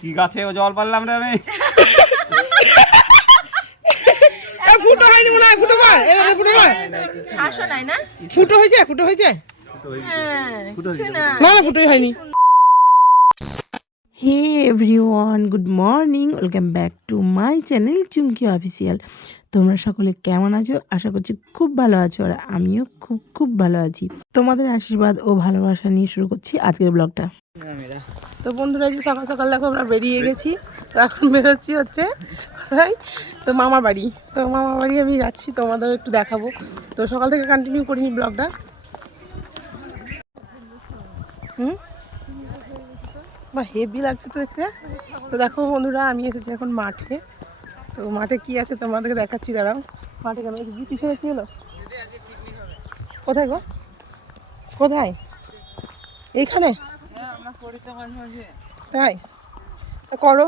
কি গাছে জল পারলাম রে আমি। ফুটো হয়নি মনে হয়, ফুটো কর, এই ফুটো কর। শ্বাসও নাই না? ফুটো হয়েছে, ফুটো হয়েছে? হ্যাঁ, কিছু না। না না, ফুটোই হয়নি। Hey everyone, good morning, welcome back to my channel Chumki official. তোমরা সকলে কেমন আছো? আশা করছি খুব ভালো আছো, আর আমিও খুব খুব ভালো আছি। তোমাদের আশীর্বাদ ও ভালোবাসা নিয়ে শুরু করছি আজকের ব্লগটা। তো বন্ধুরা, যে সকাল সকাল দেখো আমরা বেরিয়ে গেছি। তো এখন বেরোচ্ছি হচ্ছে কোথায়? তো মামার বাড়ি। তো মামার বাড়ি আমি যাচ্ছি, তোমাদের একটু দেখাবো। তো সকাল থেকে কন্টিনিউ করিনি ব্লগটা। বা হেভি লাগছে তো দেখতে। তো দেখো বন্ধুরা, আমি এসেছি এখন মাঠে। তো মাঠে কি আছে তোমাদেরকে দেখাচ্ছি, দাঁড়াও। মাঠে কেন কিসের কি হলো? কোথায় গো? কোথায়? এইখানে? তাই করো।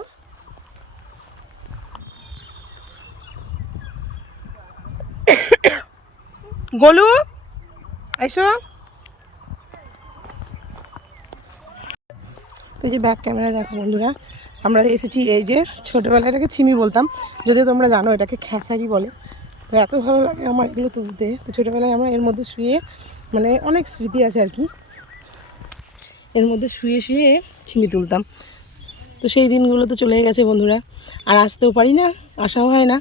গোলু আইসো। তো এই যে ব্যাক ক্যামেরা দেখো বন্ধুরা, আমরা এসেছি এই যে ছোটোবেলায় এটাকে ছিমি বলতাম, যদিও তোমরা জানো এটাকে খেসারি বলে। তো এত ভালো লাগে আমার এগুলো তুলতে। তো ছোটোবেলায় আমরা এর মধ্যে শুয়ে, মানে অনেক স্মৃতি আছে আর কি, এর মধ্যে শুয়ে শুয়ে ছিমি তুলতাম। তো সেই দিনগুলো তো চলে গেছে বন্ধুরা, আর আসতেও পারি না, আসাও হয় না।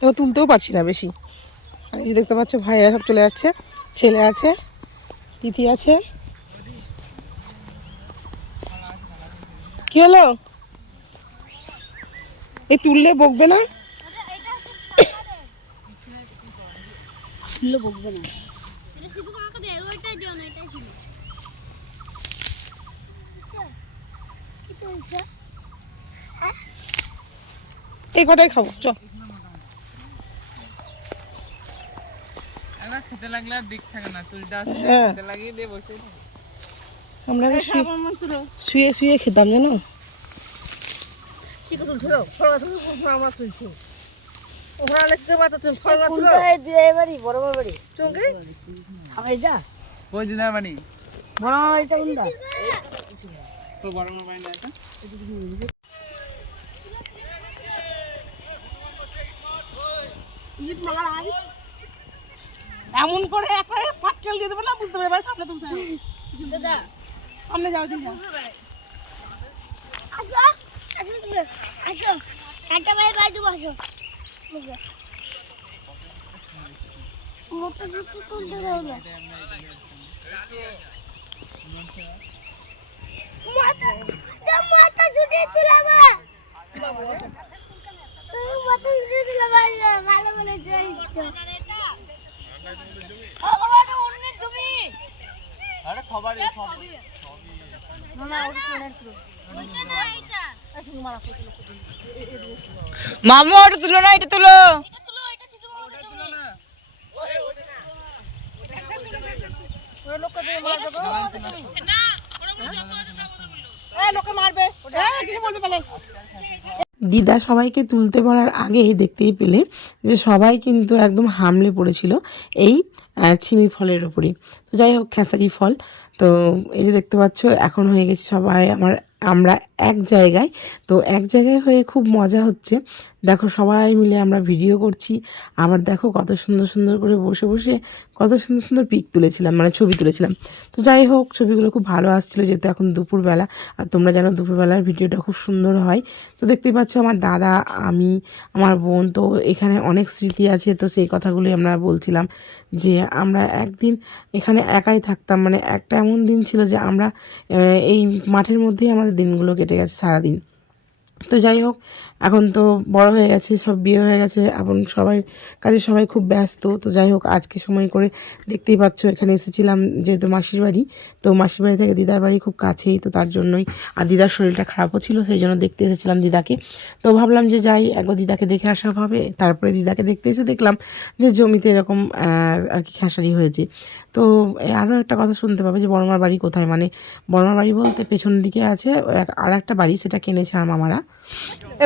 তো তুলতেও পারছি না বেশি। আর এই যে দেখতে পাচ্ছ ভাইয়েরা সব চলে যাচ্ছে, ছেলে আছে, তিথি আছে। কি হলো? এই তুললে বকবে না? তুললে বকবে না। এই কটাই খাবো, চ। খেতে লাগলে আর দিক থাকে না, তুলটা খেতে লাগিয়ে দিয়ে বসে আমরা শুয়ে শুয়ে খেতাম, জানো? এমন করে একটা পাটকেল দিয়ে দেবো না, বুঝতে পারবে সামনে তুলতে হবে। সামনে যাও, দিন যাও। মামু ওটা তুলো না, এটা তুলো। দিদা সবাইকে তুলতে বলার আগেই দেখতেই পেলে যে সবাই কিন্তু একদম হামলে পড়েছিল এই ছিমি ফলের ওপরে। তো যাই হোক, খেসারি ফল। তো এই যে দেখতে পাচ্ছ, এখন হয়ে গেছে সবাই আমরা এক জায়গায়। তো এক জায়গায় হয়ে খুব মজা হচ্ছে। দেখো সবাই মিলে আমরা ভিডিও করছি, আবার দেখো কত সুন্দর সুন্দর করে বসে বসে কত সুন্দর সুন্দর পিক তুলেছিলাম, মানে ছবি তুলেছিলাম। তো যাই হোক, ছবিগুলো খুব ভালো আসছিলো, যেহেতু এখন দুপুরবেলা। আর তোমরা জানো দুপুরবেলার ভিডিওটা খুব সুন্দর হয়। তো দেখতেই পাচ্ছ আমার দাদা, আমি, আমার বোন। তো এখানে অনেক স্মৃতি আছে, তো সেই কথাগুলোই আমরা বলছিলাম যে আমরা একদিন এখানে একাই থাকতাম। মানে একটা এমন দিন ছিল যে আমরা এই মাঠের মধ্যেই আমাদের দিনগুলো কেটে গেছে সারাদিন। তো যাই হোক, এখন তো বড় হয়ে গেছে, সব বিয়ে হয়ে গেছে, এখন সবাই কাজে সবাই খুব ব্যস্ত। তো যাই হোক, আজকে সময় করে দেখতেই পাচ্ছ এখানে এসেছিলাম, যেহেতু মাসির বাড়ি। তো মাসির বাড়ি থেকে দিদার বাড়ি খুব কাছেই, তো তার জন্যই। আর দিদার শরীরটা খারাপও ছিল, সেই জন্য দেখতে এসেছিলাম দিদাকে। তো ভাবলাম যে যাই, একবার দিদাকে দেখে আসা হবে। তারপরে দিদাকে দেখতে এসে দেখলাম যে জমিতে এরকম আর কি খেসারি হয়েছে। তো আরও একটা কথা শুনতে পাবে যে বড়মার বাড়ি কোথায়, মানে বড়মার বাড়ি বলতে পেছন দিকে আছে আর একটা বাড়ি, সেটা কিনেছে আর মামারা।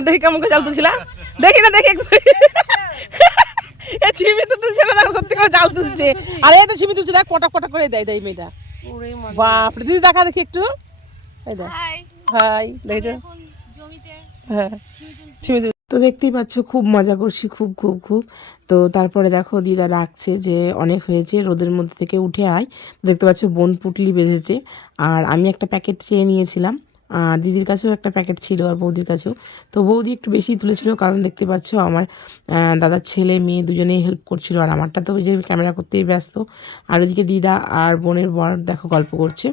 দেখি কেমন করে জাল তুলছিলাম, দেখি না, দেখি এ ছিমি তো তুলছে না, দেখো সত্যি করে জাল তুলছে। আর এই তো ছিমি তুলছে, দেখ পটা পটা করে দেয় দেয় মেয়েটা। বাপরে দিদি দেখা দেখি একটু, এই দেখ হাই দেখছো, হ্যাঁ ছিমি তুল। তো দেখতেই পাচ্ছ খুব মজা করছি, খুব খুব খুব। তো তারপরে দেখো দিদা ডাকছে যে অনেক হয়েছে, রোদের মধ্যে থেকে উঠে আয়। দেখতে পাচ্ছ বোন পুটলি বেঁধেছে, আর আমি একটা প্যাকেট চেয়ে নিয়েছিলাম, আর দিদির কাছেও একটা প্যাকেট ছিল, আর বৌদির কাছেও। তো বৌদি একটু বেশি তুলেছিল, কারণ দেখতে পাচ্ছ আমার দাদার ছেলে মেয়ে দুজনেই হেল্প করছিল, আর আমারটা তো ওই যে ক্যামেরা করতেই ব্যস্ত। আর ওইদিকে দিদা আর বোনের বর দেখো গল্প করছে।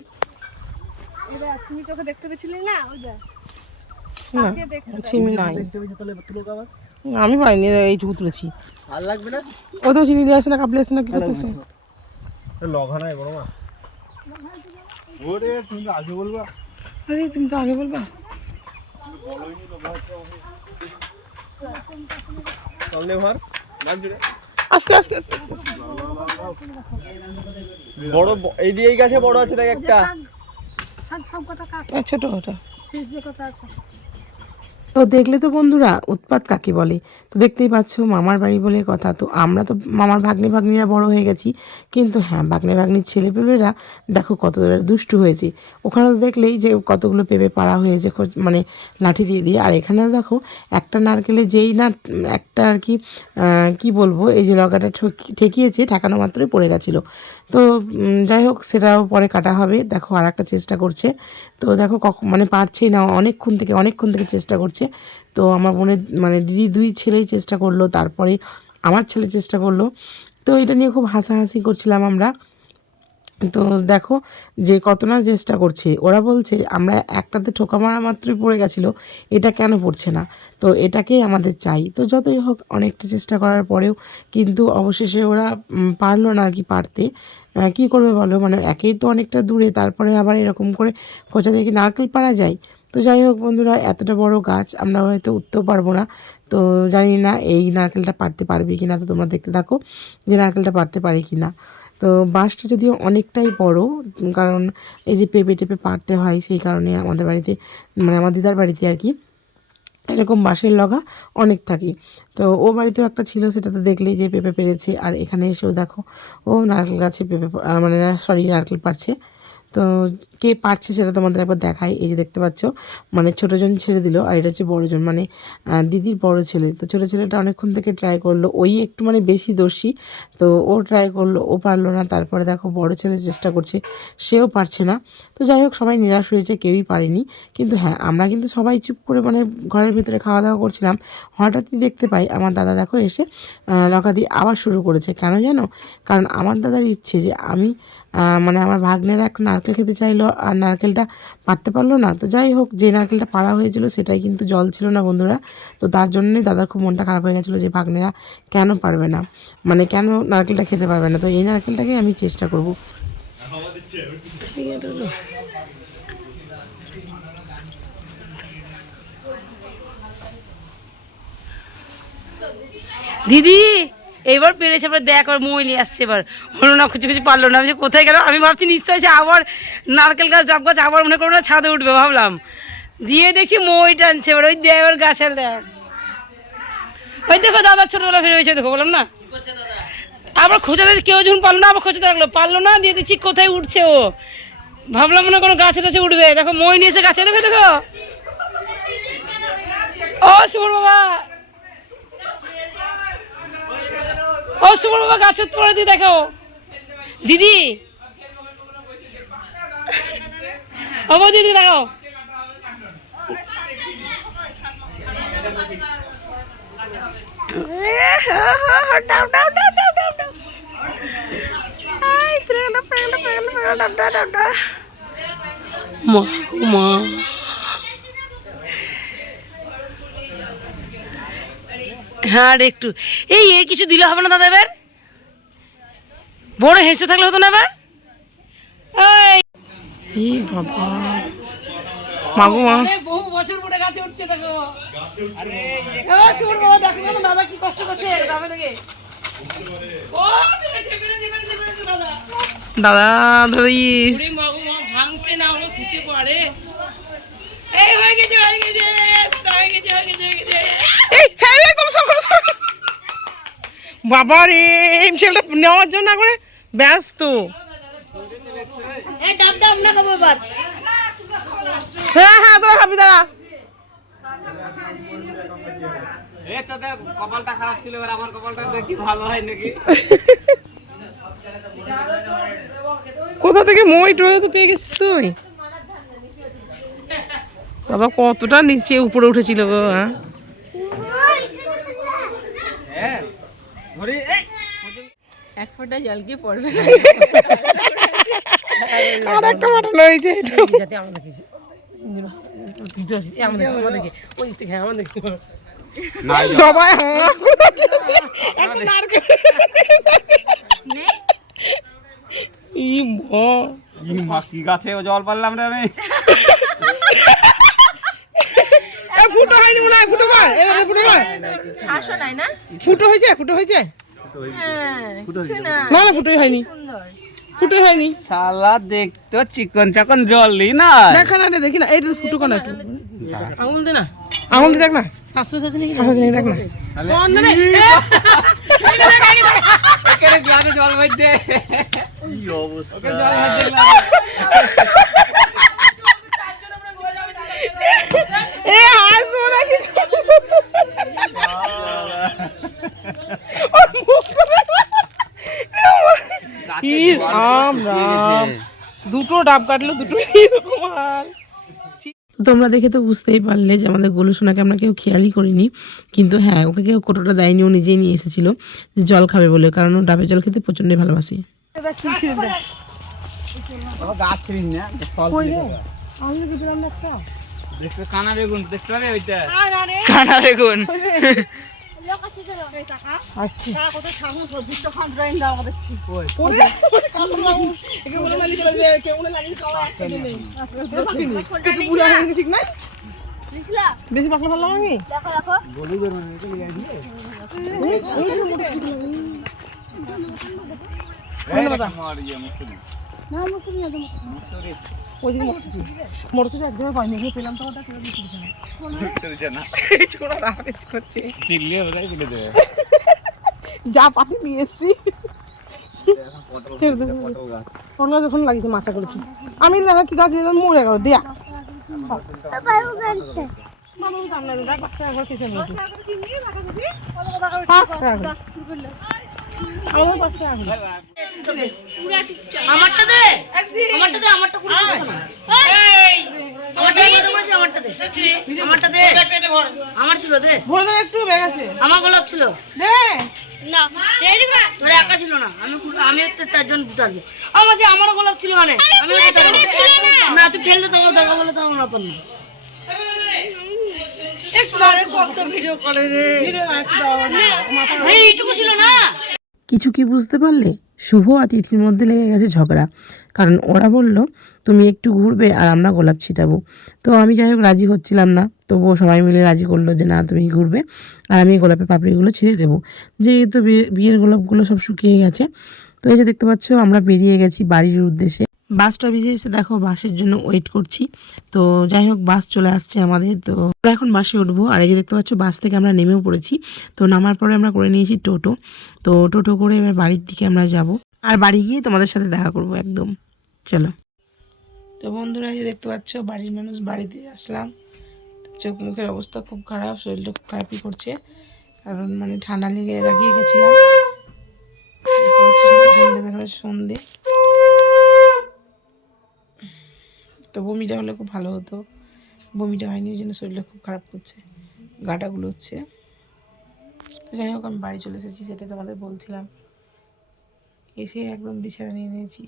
তুমি চোখে দেখতে পেয়েছিলে না? ওই দেখ না ছিমি নাই, আমি পাইনি, এইটুকু তুলেছি। আর লাগবে না, ও তো চিনি দিয়ে আসে না, কাপড়ে আসে না, কি করতেছে? লগা নাই বড় মা। ওরে তুমি তো আগে বলবা। আরে তুমি তো আগে বলবা। সামনে ভর নাম জুড়ে আস্তে আস্তে আস্তে আস্তে। বড় এই দিয়ে এই গাছে বড় আছে দেখ একটা। ছোট ওটা তো দেখলে তো বন্ধুরা উৎপাত কাকে বলে। তো দেখতেই পাচ্ছ মামার বাড়ি বলে কথা, তো আমরা তো মামার ভাগ্নিরা বড় হয়ে গেছি, কিন্তু হ্যাঁ ভাগ্নির ছেলেপেলেরা দেখো কত দুষ্টু হয়েছে। ওখানে তো দেখলেই যে কতগুলো পেঁপে পাড়া হয়েছে, মানে লাঠি দিয়ে দিয়ে। আর এখানে দেখো একটা নারকেলে যেই না একটা আর কি কি বলবো, এই যে লগাটা ঠেকিয়েছে, ঠেকানো মাত্রই পড়ে গেছিলো। তো যাই হোক সেটাও পরে কাটা হবে। দেখো আর একটা চেষ্টা করছে, তো দেখো মানে পারছেই না, অনেকক্ষণ থেকে চেষ্টা করছে। তো আমার বোনের মানে দিদি দুই ছেলেই চেষ্টা করলো, তারপরে আমার ছেলে চেষ্টা করলো। তো এটা নিয়ে খুব হাসাহাসি করছিলাম আমরা। তো দেখো যে কত না চেষ্টা করছে, ওরা বলছে আমরা একটাতে ঠোকা মারা মাত্রই পড়ে গেছিলো, এটা কেন পড়ছে না, তো এটাকেই আমাদের চাই। তো যতই হোক অনেকটা চেষ্টা করার পরেও কিন্তু অবশেষে ওরা পারলো না আর কি পারতে। কী করবে বলো, মানে একেই তো অনেকটা দূরে, তারপরে আবার এরকম করে কোচা থেকে নারকেল পাড়া যায়। তো যাই হোক বন্ধুরা, এতটা বড় গাছ আমরা হয়তো উঠতেও পারবো না। তো জানি না এই নারকেলটা পারতে পারবে কি না, তো তোমরা দেখতে থাকো যে নারকেলটা পারতে পারে কি না। তো বাঁশটা যদিও অনেকটাই বড়, কারণ এই যে পেঁপে টেপে পারতে হয়, সেই কারণে আমাদের বাড়িতে মানে আমার দিদার বাড়িতে আর কি এরকম বাঁশের লগা অনেক থাকে। তো ও বাড়িতেও একটা ছিল, সেটা তো দেখলেই যে পেঁপে পেরেছে। আর এখানে এসেও দেখো ও নারকেল গাছে পেঁপে মানে নারকেল পারছে। তো কে পারছে সেটা তোমাদের একবার দেখাই। এই যে দেখতে পাচ্ছ মানে ছোটোজন ছেড়ে দিল, আর এটা হচ্ছে বড়োজন মানে দিদির বড় ছেলে। তো ছোটো ছেলেটা অনেকক্ষণ থেকে ট্রাই করলো, ওই একটু মানে বেশি দোষী। তো ও ট্রাই করলো, ও পারলো না। তারপরে দেখো বড় ছেলে চেষ্টা করছে, সেও পারছে না। তো যাই হোক সবাই নিরাশ হয়েছে, কেউই পারেনি। কিন্তু হ্যাঁ আমরা কিন্তু সবাই চুপ করে মানে ঘরের ভেতরে খাওয়া দাওয়া করছিলাম। হঠাৎই দেখতে পাই আমার দাদা দেখো এসে লকা দিয়ে আবার শুরু করেছে। কেন জানো? কারণ আমার দাদার ইচ্ছে যে আমি মানে আমার ভাগ্নেরা একটা নারকেল খেতে চাইলো, আর নারকেলটা পারতে পারলো না। তো যাই হোক যে নারকেলটা পাড়া হয়েছিল সেটাই কিন্তু জল ছিল না বন্ধুরা। তো তার জন্যই দাদার খুব মনটা খারাপ হয়ে গেছিলো যে ভাগ্নেরা কেন পারবে না, মানে কেন নারকেলটা খেতে পারবে না। তো এই নারকেলটাকে আমি চেষ্টা করবো। দিদি এবার পেরেছে, এবার দেখ আবার মইলি আসছে, এবার হলো না, খুঁজে পারলো না। আমি কোথায় গেলাম, আমি ভাবছি নিশ্চয়ই সে আবার নারকেল গাছ ডাব গাছ আবার মনে করবো না ছাদে উঠবে ভাবলাম, দিয়ে দেখছি মই টানছে। এবার ওই দেখ এবার গাছের দেখ, ওই দেখো দাদা ছোটোবেলা ফিরে হয়েছে, দেখো বললাম না। আবার খোঁজাতে কেউ যখন পারলো না, আবার খোঁজাতে লাগলো, পারলো না, দিয়ে দেখছি কোথায় উঠছে ও, ভাবলাম মনে কোনো গাছে টাছে উঠবে। দেখো মই নিয়েছে গাছে, দেখো দেখো ও সুমন বাবা, ও সুমন বাবা গাছের তোড়া দিয়ে দেখো দিদি, ও দিদি দেখো হ্যাঁ আর একটু এই কিছু দিলে হবে না দাদা, এবার বড় হেসে থাকলে হতো না এবার। এই বাবা মাগো মা, বহু বছর পরে গাছে উঠছে দেখো। আরে সুর বাবা দেখো না দাদা কি কষ্ট করছে, দাদা দেখে ও পেরেছে দাদা, দাদা ধরিস। ওরে মাগো মা ভাঙছে না, ওরা খুঁজে পড়ে। এই হয়ে গেছে হয়ে গেছে হয়ে গেছে হয়ে গেছে। এই ছেড়ে কোন সব বাবা রে এই ছেলেটা নেওয়ার জন্য করে ব্যস্ত। এই ডাব ডাব না খাবো এবার। হ্যাঁ হ্যাঁ তোরা খাবি দাঁড়া। এ তোদের কপালটা খারাপ ছিল, এবার আমার কপালটা দেখি ভালো হয় নাকি। কোথা থেকে মই টয়ে তো পেয়ে গেছিস তুই? বাবা কতটা নিচে উপরে উঠেছিল গো। হ্যাঁ এক ফোঁটা জল কি পড়বে আর একটা মাটানো হয়েছে যাতে আমরা দেখি ওই হ্যাঁ আমরা দেখি সবাই হাঁ করে তাকিয়ে আছে। একটা নারকেল ই মা কি গাছে ও জল পারলাম রে আমি। এ ফুটো হয়নি মনে হয়। ফুটো কর এই ফুটো কর। শ্বাসও নাই না ফুটো হয়েছে ফুটো হয়েছে হ্যাঁ কিছু না না না ফুটোই হয়নি সুন্দর ফুটো হয়নি। শালা দেখতো চিকন চাকন জলই না। দেখা না রে দেখি না এইটা ফুটো কর না একটু আঙুল দে না আঙুল দিয়ে দেখ না শ্বাস প্রশ্বাস নেই শ্বাস নিয়ে দেখ না এখানে গ্লাসে জল ভর দে। কি অবস্থা। জল ভর দে এ হাসবো না কি ই রাম রাম দুটো ডাব কাটলো দুটো এরকম হাল। তোমরা দেখে তো বুঝতেই পারলে যে আমাদের গোলু সোনাকে আমরা কেউ খেয়ালই করিনি, কিন্তু হ্যাঁ ওকে কেউ কোটোটা দেয়নি, ও নিজেই নিয়ে এসেছিল যে জল খাবে বলে, কারণ ও ডাবের জল খেতে প্রচণ্ডই ভালোবাসি। গাছ ছিড়িস না, ফল দেখতে কানা বেগুন দেখতে পাবে ওইটা কানা বেগুন। আসছি ঠিক না বেশি পাতলা ভালো লাগে। মরসুরি একদমই পাইনি, পেলাম তো যা পাটি নিয়ে এসছি যখন লাগিয়েছে মাথা করেছি আমি কি গাছ মরে গেল দেয়া আমারটা দে আমারটা দে আমারটা করে আমারটা দে আমারটা দে আমার ছিল দে একটু ব্যাগ আছে আমার গোলাপ ছিল দে না রেডি কর তোর একা ছিল না আমি তার জন্য বুঝাবো আমার যে আমারও গোলাপ ছিল মানে আমি ছিল না না তুই ফেললে তোমার দরকার বলে তো আমরা পারলাম এইটুকু ছিল না। কিছু কি বুঝতে পারলে? শুভ আর তিথির মধ্যে লেগে গেছে ঝগড়া, কারণ ওরা বলল তুমি একটু ঘুরবে আর আমরা গোলাপ ছিটাবো। তো আমি যাই হোক রাজি হচ্ছিলাম না, তবুও সবাই মিলে রাজি করলো যে না তুমি ঘুরবে আর আমি গোলাপের পাপড়িগুলো ছিঁড়ে দেবো, যেহেতু বিয়ের গোলাপগুলো সব শুকিয়ে গেছে। তো এই যে দেখতে পাচ্ছ আমরা বেরিয়ে গেছি বাড়ির উদ্দেশ্যে। বাসটা ভিজে এসে দেখো বাসের জন্য ওয়েট করছি। তো যাই হোক বাস চলে আসছে আমাদের, তো আমরা এখন বাসে উঠবো। আর এই যে দেখতে পাচ্ছ বাস থেকে আমরা নেমেও পড়েছি। তো নামার পরে আমরা করে নিয়েছি টোটো। তো টোটো করে এবার বাড়ির দিকে আমরা যাব, আর বাড়ি গিয়ে তোমাদের সাথে দেখা করব একদম। চলো। তো বন্ধুরা এই যে দেখতে পাচ্ছ বাড়ির মানুষ, বাড়িতে আসলাম। চোখ মুখের অবস্থা খুব খারাপ, শরীরটা খুব খারাপই করছে, কারণ মানে ঠান্ডা লেগে লাগিয়ে গেছিলাম। সন্ধে তো বমিটা হলে খুব ভালো হতো, বমিটা হয়নি, ওই জন্য শরীরটা খুব খারাপ করছে, গাটা গুলোচ্ছে। তো যাই হোক আমি বাড়ি চলে এসেছি, সেটা তোমাদের বলছিলাম। এসে একদম বিছানা নিয়ে নিয়েছি।